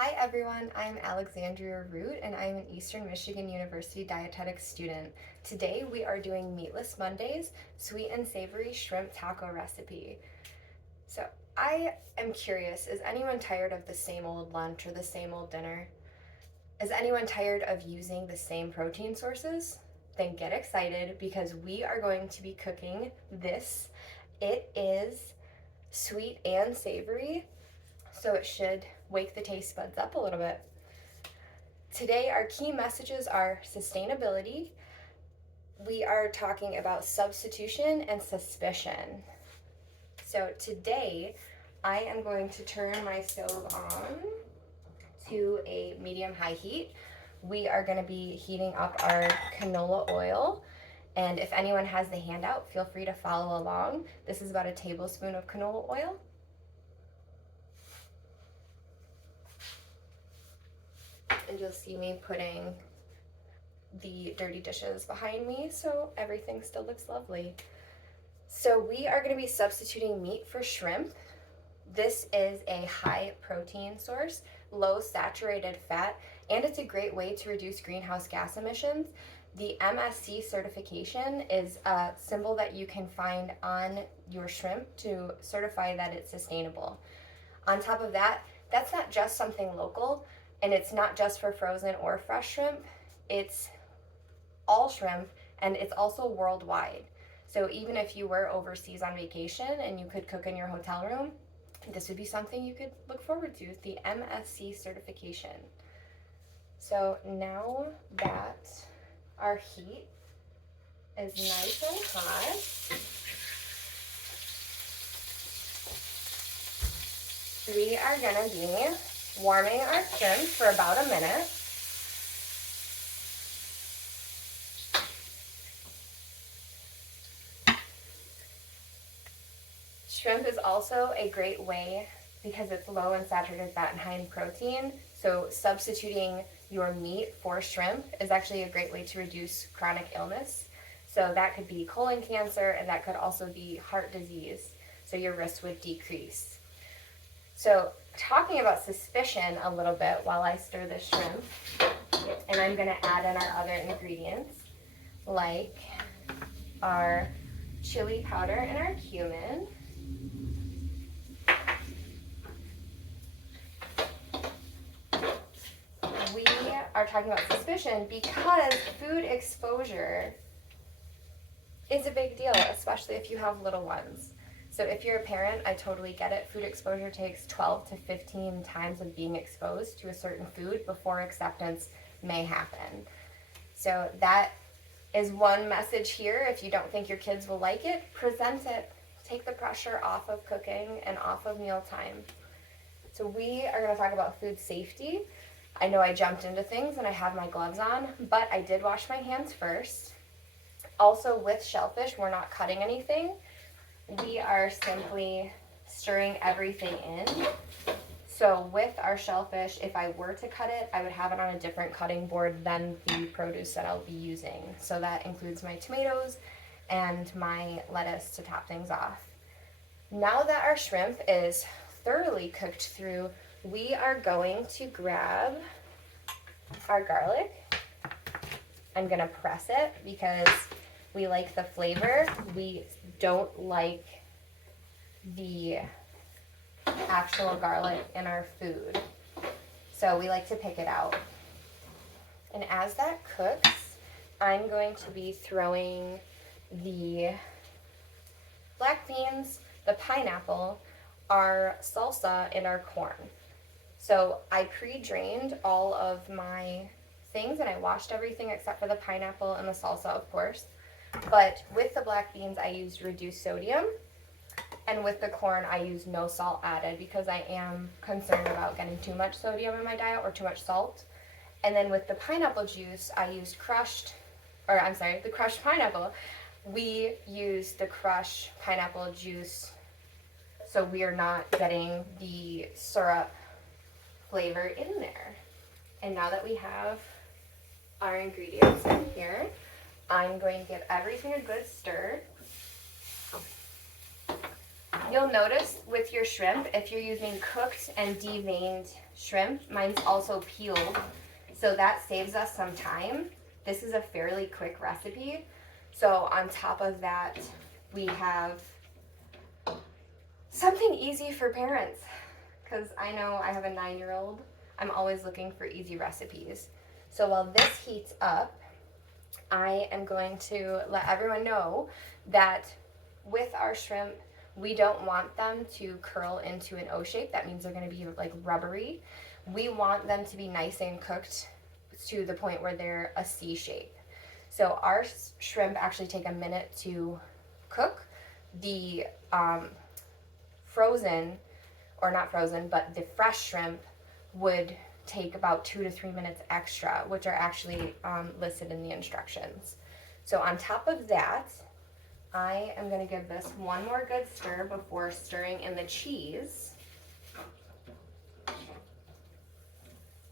Hi everyone, I'm Alexandria Root and I'm an Eastern Michigan University Dietetics student. Today we are doing Meatless Mondays, sweet and savory shrimp taco recipe. So I am curious, is anyone tired of the same old lunch or the same old dinner? Is anyone tired of using the same protein sources? Then get excited because we are going to be cooking this. It is sweet and savory, so it should wake the taste buds up a little bit. Today, our key messages are sustainability. We are talking about substitution and suspicion. So today, I am going to turn my stove on to a medium-high heat. We are going to be heating up our canola oil. And if anyone has the handout, feel free to follow along. This is about a tablespoon of canola oil. And you'll see me putting the dirty dishes behind me, so everything still looks lovely. So we are going to be substituting meat for shrimp. This is a high protein source, low saturated fat, and it's a great way to reduce greenhouse gas emissions. The MSC certification is a symbol that you can find on your shrimp to certify that it's sustainable. On top of that, that's not just something local, and it's not just for frozen or fresh shrimp. It's all shrimp, and it's also worldwide. So even if you were overseas on vacation and you could cook in your hotel room, this would be something you could look forward to, the MSC certification. So now that our heat is nice and hot, we are gonna be warming our shrimp for about a minute. Shrimp is also a great way because it's low in saturated fat and high in protein. So substituting your meat for shrimp is actually a great way to reduce chronic illness. So that could be colon cancer, and that could also be heart disease. So your risk would decrease. So talking about suspicion a little bit while I stir the shrimp, and I'm going to add in our other ingredients like our chili powder and our cumin. We are talking about suspicion because food exposure is a big deal, especially if you have little ones. So if you're a parent, I totally get it. Food exposure takes 12 to 15 times of being exposed to a certain food before acceptance may happen. So that is one message here. If you don't think your kids will like it, present it. Take the pressure off of cooking and off of mealtime. So we are going to talk about food safety. I know I jumped into things and I have my gloves on, but I did wash my hands first. Also with shellfish, we're not cutting anything. We are simply stirring everything in. So with our shellfish, if I were to cut it, I would have it on a different cutting board than the produce that I'll be using. So that includes my tomatoes and my lettuce to top things off. Now that our shrimp is thoroughly cooked through, we are going to grab our garlic. I'm gonna press it because we like the flavor. We don't like the actual garlic in our food. So we like to pick it out. And as that cooks, I'm going to be throwing the black beans, the pineapple, our salsa, and our corn. So I pre-drained all of my things and I washed everything except for the pineapple and the salsa, of course. But with the black beans, I used reduced sodium. And with the corn, I used no salt added because I am concerned about getting too much sodium in my diet or too much salt. And then with the pineapple juice, I used the crushed pineapple. We used the crushed pineapple juice so we are not getting the syrup flavor in there. And now that we have our ingredients in here, I'm going to give everything a good stir. You'll notice with your shrimp, if you're using cooked and deveined shrimp, mine's also peeled, so that saves us some time. This is a fairly quick recipe. So on top of that, we have something easy for parents, because I know I have a 9-year-old. I'm always looking for easy recipes. So while this heats up, I am going to let everyone know that with our shrimp, we don't want them to curl into an O shape. That means they're going to be like rubbery. We want them to be nice and cooked to the point where they're a C shape. So our shrimp actually take a minute to cook. The frozen, or not frozen, but the fresh shrimp would take about 2 to 3 minutes extra, which are actually listed in the instructions. So on top of that, I am going to give this one more good stir before stirring in the cheese.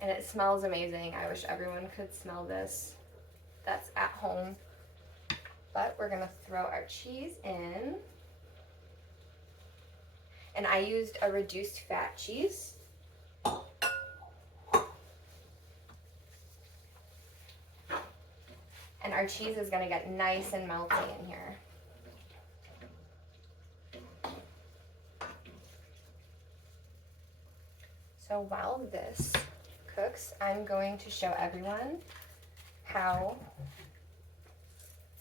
And it smells amazing. I wish everyone could smell this that's at home. But we're going to throw our cheese in. And I used a reduced fat cheese. And our cheese is going to get nice and melty in here. So while this cooks, I'm going to show everyone how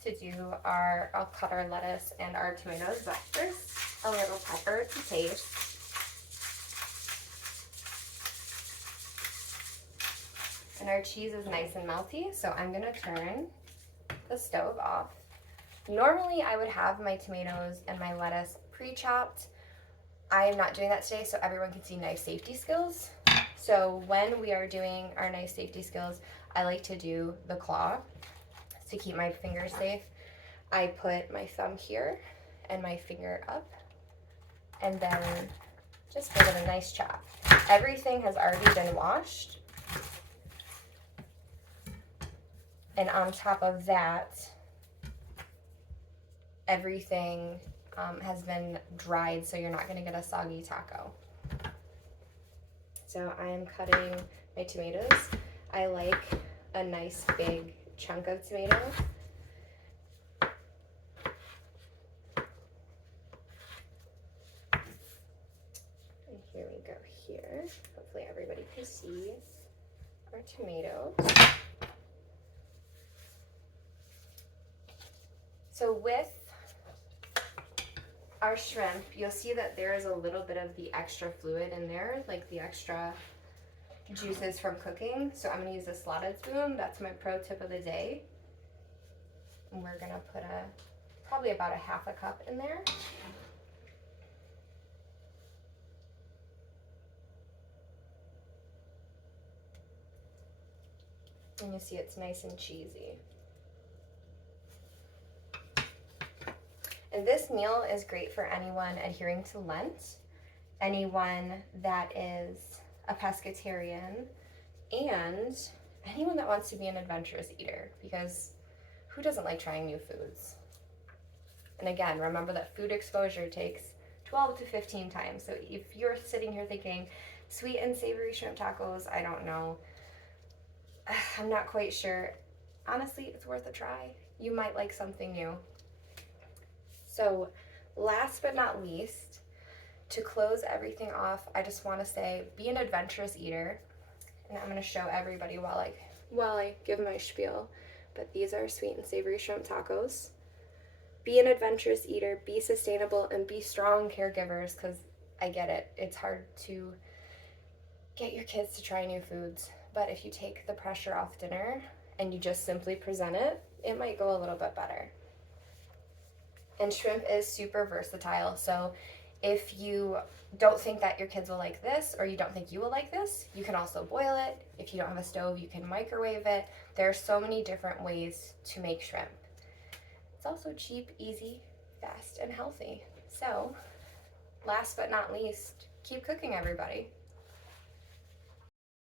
to do I'll cut our lettuce and our tomatoes, but first a little pepper to taste. And our cheese is nice and melty, so I'm gonna turn the stove off. Normally I would have my tomatoes and my lettuce pre-chopped. I am not doing that today so everyone can see knife safety skills. So when we are doing our knife safety skills, I like to do the claw to keep my fingers safe. I put my thumb here and my finger up, and then just give it a nice chop. Everything has already been washed. And on top of that, everything has been dried, so you're not going to get a soggy taco. So I am cutting my tomatoes. I like a nice big chunk of tomato. And here we go here. Hopefully everybody can see our tomatoes. So with our shrimp, you'll see that there is a little bit of the extra fluid in there, like the extra juices from cooking. So I'm going to use a slotted spoon. That's my pro tip of the day. And we're going to put probably about a half a cup in there. And you see it's nice and cheesy. And this meal is great for anyone adhering to Lent, anyone that is a pescatarian, and anyone that wants to be an adventurous eater, because who doesn't like trying new foods? And again, remember that food exposure takes 12 to 15 times. So if you're sitting here thinking, sweet and savory shrimp tacos, I don't know, I'm not quite sure. Honestly, it's worth a try. You might like something new. So last but not least, to close everything off, I just want to say, be an adventurous eater. And I'm going to show everybody while I give my spiel. But these are sweet and savory shrimp tacos. Be an adventurous eater, be sustainable, and be strong caregivers, because I get it. It's hard to get your kids to try new foods. But if you take the pressure off dinner and you just simply present it, it might go a little bit better. And shrimp is super versatile, so if you don't think that your kids will like this, or you don't think you will like this, you can also boil it. If you don't have a stove, you can microwave it. There are so many different ways to make shrimp. It's also cheap, easy, fast, and healthy. So, last but not least, keep cooking, everybody.